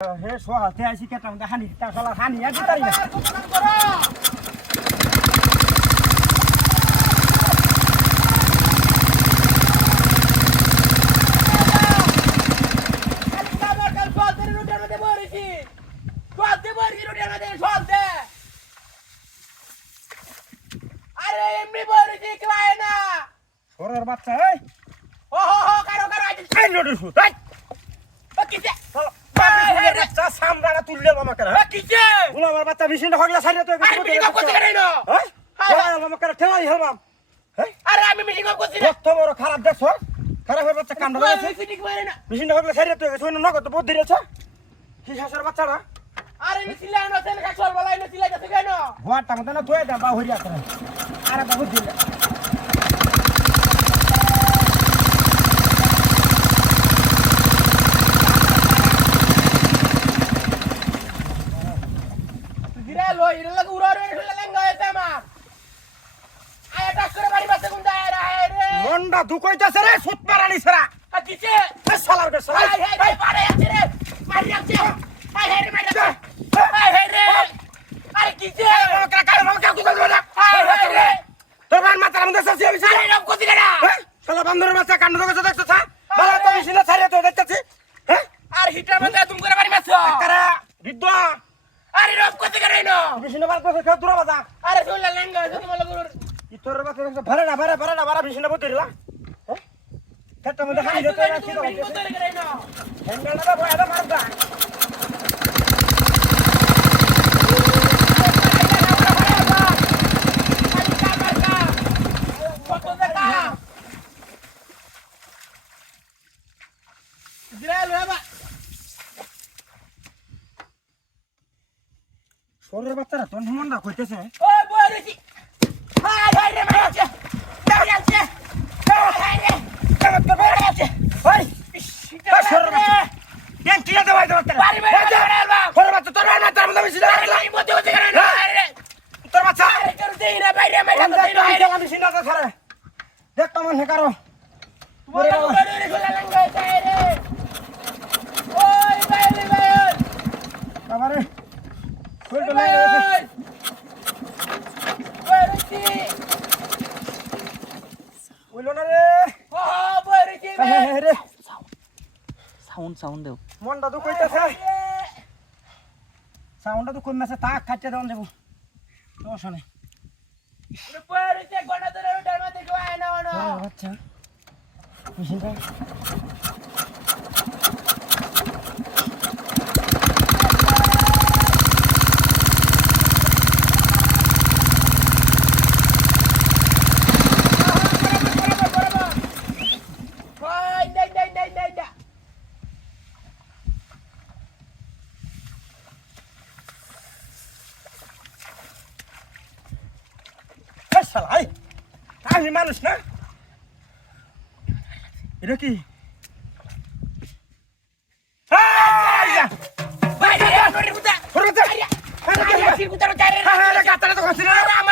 হে সোহাতে আইছি কেটা মধ্যে হানি তা শালা হানি আর দিতারি না আরে এমনি বলছি ক্লায় না ওর বাচ্চা এই ও হো কারো কারো আইছে এই নোডর ফুট এই ও কিছে বাচ্চা সামরাটা তুললে আমাকে ও কিছে বল আমার বাচ্চা মেশিনটা হগলা সাইরে তো আরে মিটিং করতে কেন হ্যাঁ ওই আমাকে ঠেলাই হেলবাম হ্যাঁ আরে আমি মিটিং করছি না কত বড় খারাপ দেখছ খারাপ হয়ে বাচ্চা কামড়া গেছে মিটিং করে না মেশিনটা হগলা সাইরে তো গেছে নগদ বুদ্ধি রেছ কি শাসের বাচ্চাটা আরে মিছিলা না তেল কাছল বলাই না চিলাই যাচ্ছে কেন ঘরটা মত না তোয় দা বা হরিয়া করে আরে বাবু দিলে দিরা লো ইরা লাগু উড়া উড়া শুলা লেঙ্গা হইছে আমার আয়া টাক করে বাড়ি বাসে কোন দায় রে মন্ডা দুকইতাছে রে সুত মারানি ছড়া আ কিছে এ শালার বে শালা আই হে রে পারে আছে রে মারি যাচ্ছে আই হে রে মারি যাচ্ছে আই হে রে আরে কিছে আমাকে কাল আমাকে কুদল বলা আই হে রে তোর মান মাথার মধ্যে সাসি আমি আরে রব কোতি কেডা শালা বান্দরের বাচ্চা কান্ড দগছে দেখছছ বালা তো মেশিনে ছাড়িয়ে তো দেখতেছি হ্যাঁ আর হিটার মধ্যে তুমি করে বাড়ি বাসো কারা বিদ্যা আরে রব কোতি কেডা ইনো মেশিনে বার তো খেয়ে দূর বাজা আরে শুলা লেঙ্গা হইছে তোমার লাগু তোর বাচ্চা দেখছ ভরে না ভরে মেশিনে বই দিলা হ্যাঁ খেতে মধ্যে খালি যেতে না কি মিটিং করতে কেডা ইনো হ্যান্ডেলটা বয় আদা মারদা সরের বাচ্চারা তোর মনটা কইতেছে ওই সরের বাচ্চা কেন কি যাতে বাইতে বাচ্চা সরের বাচ্চা তোর মাথার মধ্যে মেশিনে তোর বাচ্চা মেশিন আছে ছাড়ে দেখ তোমার হেকারো বাবারে ফুলটা লাগে বললো না রে রে সাউন্ড দেও মনটা তো কইতাছে সাউন্ডটা তো কমে আছে তা খাইতে দেন দেব দোষ নেই আচ্ছা মেশিনটা আমি মানুষ না এটা কি আমার